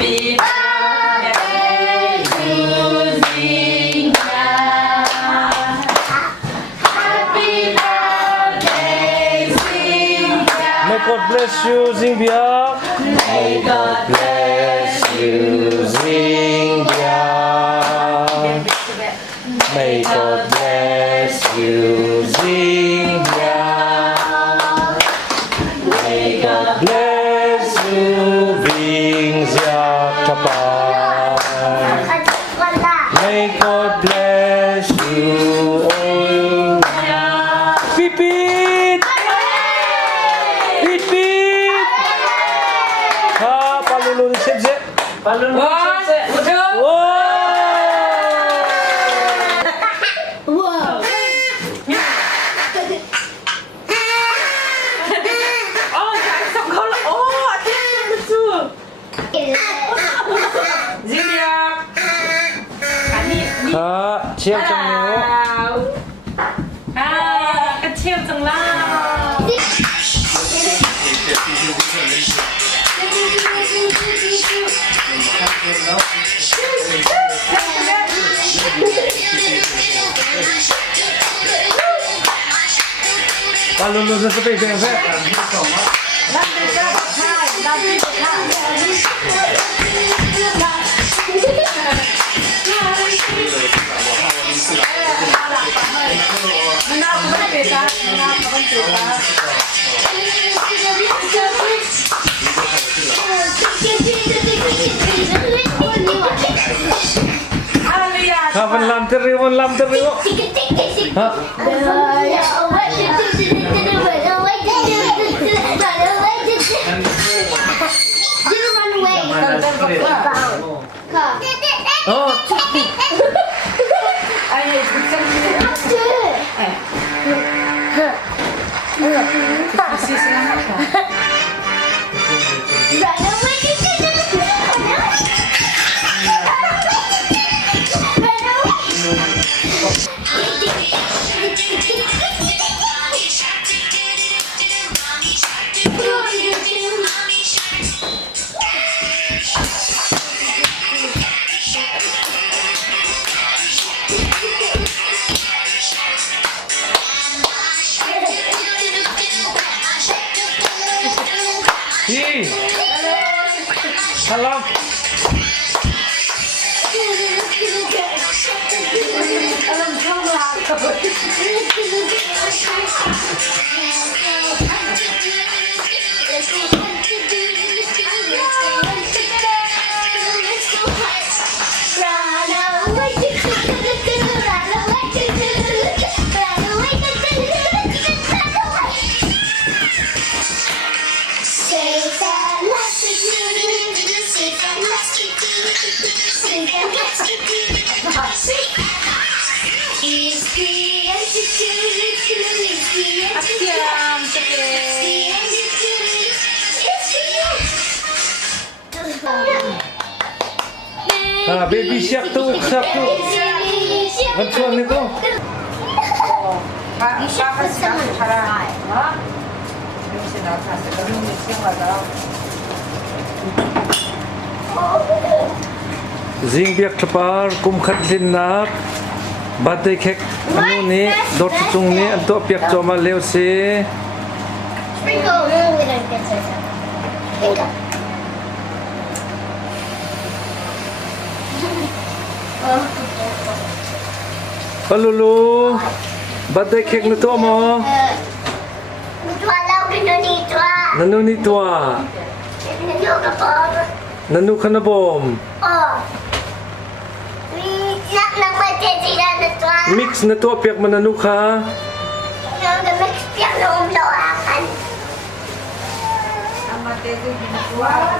Happy birthday to Zing Biak. Happy birthday, Zing Biak. May God bless you, Zing Biak. May God bless you, Zing Biak. May God bless you, Zing Biak. May God bless you, Zing Biak. May God bless you. Beep beep. Beep beep. Ha, palulun sip. Palulun sip. Wow. Zing Biak. Ha, chiếc trong miếu. Cái chiêu trong lao. Palulun sa sapi bengse. Kapan lam teriu. Ha? Oh. Hi. Salam. Ha, baby siap tu. Bantuan itu. Zing Biak Tlepar, Kumkhat Tlinnak, birthday cake anu ni, dot chung ni, anto piak coma leo si. Palulu, birthday cake na to mo. Nanu ni Tuah. Nanu ka na bom. Mix na to piak mananu ka. Sama tete di Tuah,